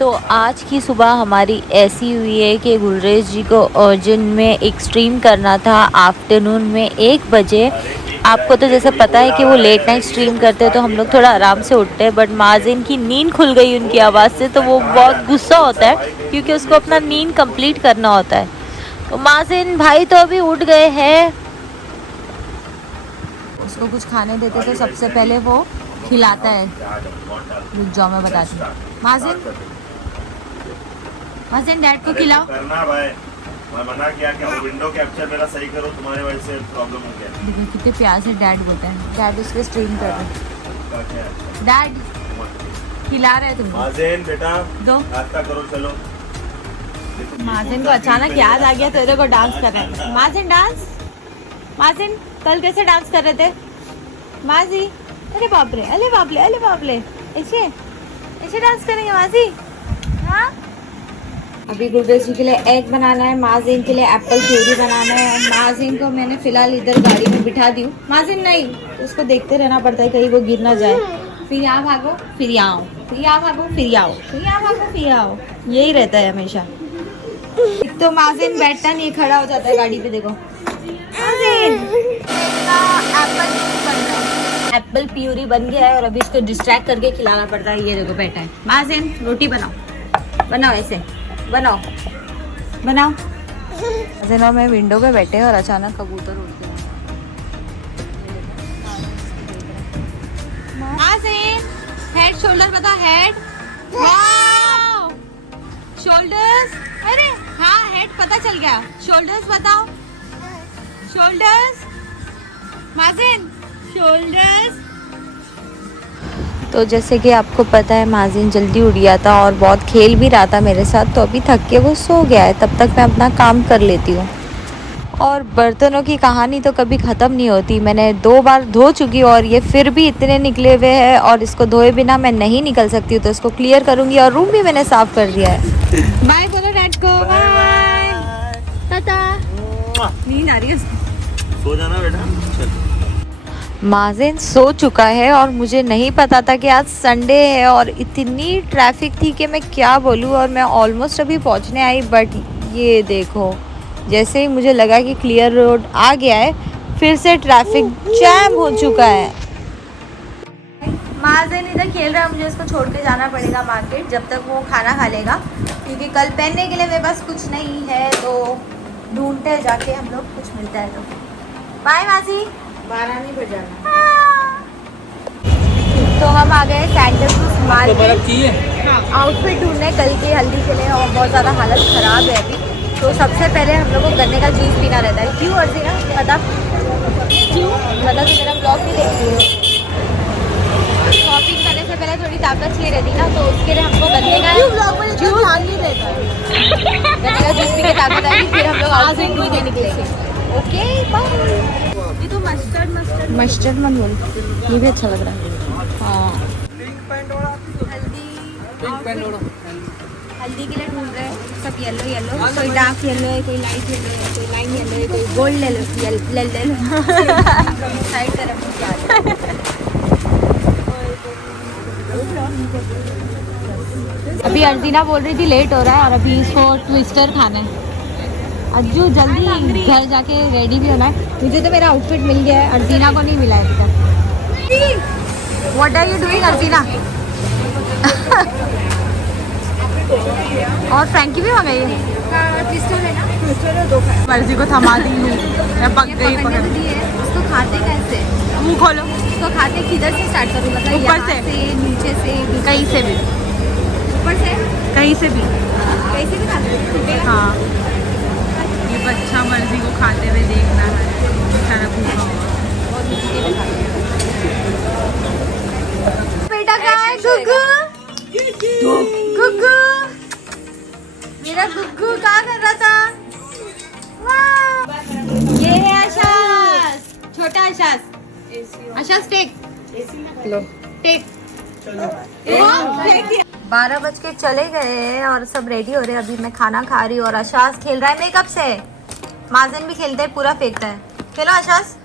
तो आज की सुबह हमारी ऐसी हुई है कि गुलरेज जी को अर्जेंट में एक स्ट्रीम करना था आफ्टरनून में 1 बजे। आपको तो जैसे पता है कि वो लेट नाइट स्ट्रीम करते हैं तो हम लोग थोड़ा आराम से उठते हैं, बट माजिन की नींद खुल गई उनकी आवाज़ से, तो वो बहुत गुस्सा होता है क्योंकि उसको अपना नींद कंप्लीट करना होता है। तो माजिन भाई तो अभी उठ गए हैं, उसको कुछ खाने देते तो सबसे पहले वो खिलाता है। रुक जाओ मैं बताती हूँ। माजिन डैड को खिलाओ। करना भाई, मैं मना किया कि विंडो कैप्चर मेरा सही करो, तुम्हारे वजह से प्रॉब्लम हो गया। देखो कितने प्यार से डैड बोलते हैं। डैड उस पे स्ट्रीम कर रहे हैं। डैड खिला रहे तुम। माजिन बेटा दो नाश्ता करो चलो। माजिन को अचानक याद आ गया तेरे को डांस करना है। माजिन डांस, माजिन कल कैसे डांस कर रहे थे माजी? अरे बाप रे, अरे बाप रे, अरे बाप रे, ऐसे ऐसे डांस करेंगे माजी? हाँ। अभी गुलरेज जी के लिए एग बनाना है, माजिन के लिए एप्पल प्यूरी बनाना है। माजिन को मैंने फिलहाल इधर गाड़ी में बिठा दी हूँ। माजिन नहीं, तो उसको देखते रहना पड़ता है कहीं वो गिर ना जाए। फिर यहाँ भागो, फिर यहाँ आओ, फिर यहाँ भागो, फिर यहाँ आओ, फिर यहाँ भागो, फिर यहाँ आओ, यही रहता है हमेशा। तो माजिन बैठता नहीं, खड़ा हो जाता है गाड़ी पे। देखो माजिन एप्पल प्यूरी बन गया है और अभी इसको डिस्ट्रैक्ट करके खिलाना पड़ता है। ये देखो बैठा है। माजिन रोटी बनाओ, बनाओ ऐसे बनाओ, बनाओ। माजिन और मैं विंडो पे बैठे हैं और अचानक कबूतर उड़ते हैं। माजिन हेड शोल्डर बता, हेड वाओ, शोल्डर्स, अरे हाँ हेड पता चल गया, शोल्डर्स बताओ, शोल्डर्स माजिन, शोल्डर्स। तो जैसे कि आपको पता है माजिन जल्दी उठ गया था और बहुत खेल भी रहा था मेरे साथ, तो अभी थक के वो सो गया है। तब तक मैं अपना काम कर लेती हूँ। और बर्तनों की कहानी तो कभी ख़त्म नहीं होती। मैंने 2 बार धो चुकी और ये फिर भी इतने निकले हुए हैं और इसको धोए बिना मैं नहीं निकल सकती हूँ, तो इसको क्लियर करूँगी। और रूम भी मैंने साफ़ कर दिया है। बाय बोलो डैड को, बाय टाटा। नींद आ रही है, सो जाना बेटा चल। माजिन सो चुका है और मुझे नहीं पता था कि आज संडे है और इतनी ट्रैफिक थी कि मैं क्या बोलूँ। और मैं ऑलमोस्ट अभी पहुँचने आई, बट ये देखो जैसे ही मुझे लगा कि क्लियर रोड आ गया है, फिर से ट्रैफिक जैम हो चुका है। माजिन इधर खेल रहा है, मुझे इसको छोड़ के जाना पड़ेगा मार्केट जब तक वो खाना खा लेगा, क्योंकि कल पहनने के लिए मेरे पास कुछ नहीं है। तो ढूंढते जाके हम लोग, कुछ मिलता है तो। बाय मासी, 12 नहीं बजाना। तो हम आ गए सैंटा क्रूज मार्केट आउटफिट ढूंढने कल की हल्दी के लिए, और बहुत ज़्यादा हालत ख़राब है अभी। तो सबसे पहले हम लोग को गन्ने का जूस पीना रहता है। क्यों अर्जिना पता क्यों? पता तो मेरा ब्लॉग नहीं देखती हो। शॉपिंग करने से पहले थोड़ी ताकत चाहिए रहती ना, तो उसके लिए हमको गन्ने का जूस नहीं रहता है। गन्ने का जूस पी के ताकत आएगी, फिर हम लोग आउटफिट ढूंढने निकलेंगे। Okay bye. ये तो मस्टर्ड मत बोल, ये भी अच्छा लग रहा है। हाँ हल्दी के लिए ढूंढ रहे हैं सब, येलो येलो, कोई डार्क येलो है, कोई लाइट येलो है, कोई लाइन येलो है, कोई गोल्ड येलो ले लो। साइड तरफ क्या है। अभी अर्जिना बोल रही थी लेट हो रहा है और अभी इसको ट्विस्टर खाना है। अज्जू जल्दी घर जाके रेडी भी होना है। मुझे तो मेरा आउटफिट मिल गया है, अर्जिना को नहीं मिला है अभी तक। What are you doing Arjina? और फ्रैंकी भी मंगाई है। ट्विस्टर है ना, ट्विस्टर है 2 मर्जी को थमा दी हूँ मैं, पक गई पकड़ दी है। इसको खाते कैसे? मुँह खोलो। इसको खाते किधर से स्टार्ट करूँ? मतलब ऊपर से, नीचे से, कहीं से भी, ऊपर से कहीं से भी, कहीं से भी खाते हैं। हाँ ये बच्चा मर्जी को खाते हुए देखना है, बेचारा भूखा होगा। बेटा कहाँ है? गुग्गू, गुग्गू, मेरा गुग्गू कहाँ कर रहा था? वाह, ये है आशास, छोटा आशास। आशास टेक लो, टेक। 12 बज के चले गए और सब रेडी हो रहे हैं। अभी मैं खाना खा रही हूँ और आशास खेल रहा है मेकअप से। माजिन भी खेलते है, पूरा फेंकता है। खेलो आशास।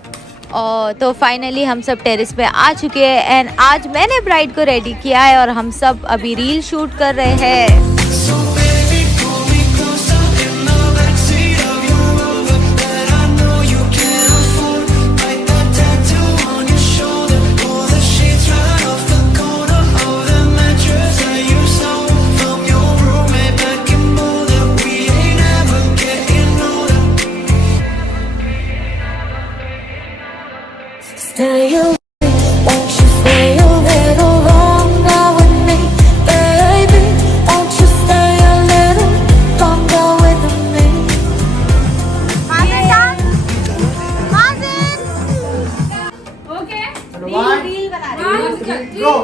और तो फाइनली हम सब टेरेस पे आ चुके हैं एंड आज मैंने ब्राइड को रेडी किया है और हम सब अभी रील शूट कर रहे हैं। Stay away, won't you stay a little longer with me, baby? Won't you stay a little longer with me? Reel बना रही हूँ।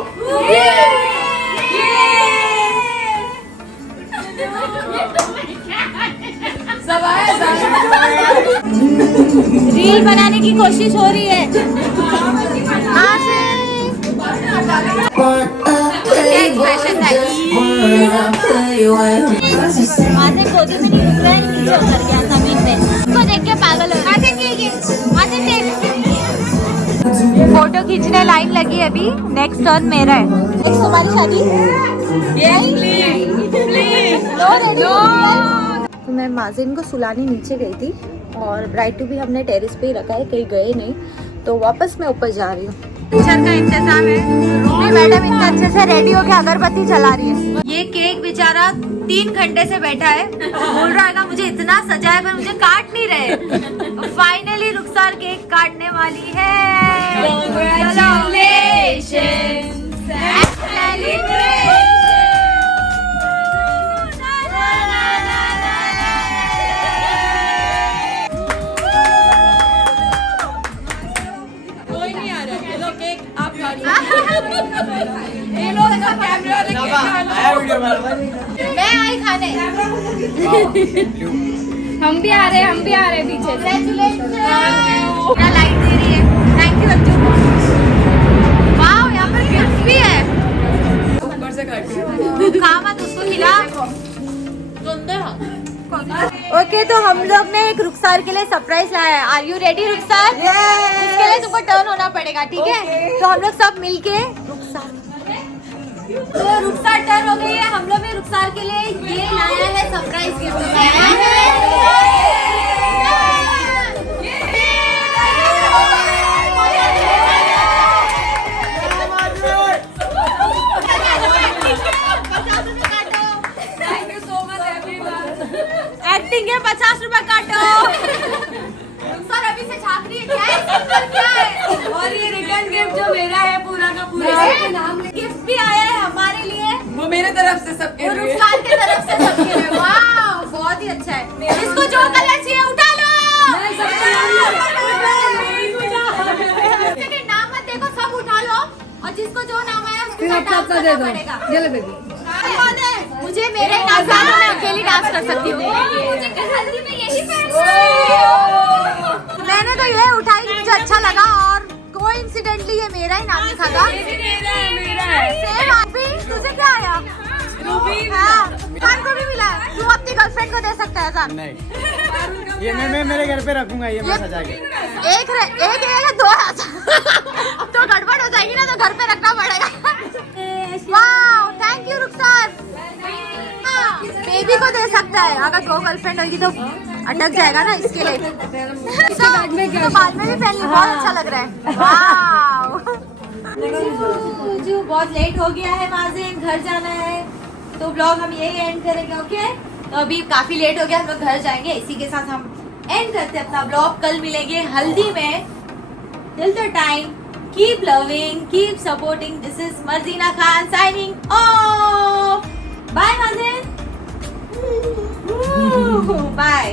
रील बनाने की कोशिश हो रही है। माजिद गोदी में नहीं रुक रहा है, नीचे उतर गया जमीन पे। उसको देख के पागल हो गया। फोटो खींचने लाइन लगी है अभी। नेक्स्ट टर्न मेरा है। नेक्स्ट तुम्हारी शादी। तो मैं माजिन को सुलाने नीचे गई थी और ब्राइड टू भी हमने टेरेस पे ही रखा है, कहीं गए नहीं, तो वापस मैं ऊपर जा रही हूँ। पिक्चर का इंतजाम है। रूबी मैडम इतना अच्छे से रेडी होके अगरबत्ती जला रही है। ये केक बेचारा 3 घंटे से बैठा है, बोल रहा है मुझे इतना सजा है पर मुझे काट नहीं रहे। फाइनली रुखसार केक काटने वाली है। मैं आई खाने। हम भी आ रहे हैं पीछे से। लाइट दे रही है। Thank you Anju. वाओ, यहाँ पर गिफ्ट भी है। ऊपर से काट खा मत, उसको खिला। ओके, तो हम लोग ने एक रुखसार के लिए सरप्राइज लाया है। आर यू रेडी रुखसार? इसके लिए तुमको टर्न होना पड़ेगा, ठीक है? तो हम लोग सब मिलके तो रुखसार टर्न हो गई है। हम लोग ने रुखसार के लिए ये लाया है सरप्राइज गिफ्ट। एक्टिंग है, 50 रुपए काटो। रुखसार अभी से झांक रही है, क्या है? और ये रिटर्न गिफ्ट जो मेरा है पूरा का पूरा गिफ्ट भी आया है हमारे लिए। वो मेरे तरफ से सबके और लिए। रुखसार के तरफ से सबके लिए। वाह, बहुत ही अच्छा है। इसको जो कलर चाहिए उठा लो। किसी के नाम मत देखो, सब उठा लो और जिसको जो नाम आया उसके साथ डांस करना पड़ेगा। ये ले बेबी। मुझे मेरे डांस आना, मैं अकेली डांस कर सकती हूँ। मैंने तो ये उठाई, मुझे अच्छा लगा और कोइंसिडेंटली ये मेरा ही नाम लिखा था। सेम आप भी। तुझे क्या आया? हाँ, खान को भी मिला है। तू अपनी गर्लफ्रेंड को दे सकता है जान। नहीं, ये मैं मेरे घर पे रखूंगा, ये मैं सजा के। एक रहेगा, 2 तो गड़बड़ हो जाएगी ना, तो घर पे रखना पड़ेगा। वाह, थैंक यू रुखसार। बेबी को दे सकता है, अगर 2 गर्लफ्रेंड होगी तो अटक जाएगा ना, इसके लिए। तो बाद में भी पहन ली, बहुत अच्छा लग रहा है। वाह, बहुत लेट हो गया है माजिन, घर जाना है, तो ब्लॉग हम यही एंड करेंगे। ओके, तो अभी काफी लेट हो गया, हम लोग घर जाएंगे। इसी के साथ हम एंड करते हैं अपना ब्लॉग। कल मिलेंगे हल्दी में। Till the time, keep loving, keep supporting. This is Marjina Khan signing off. Bye माजिन। बाय।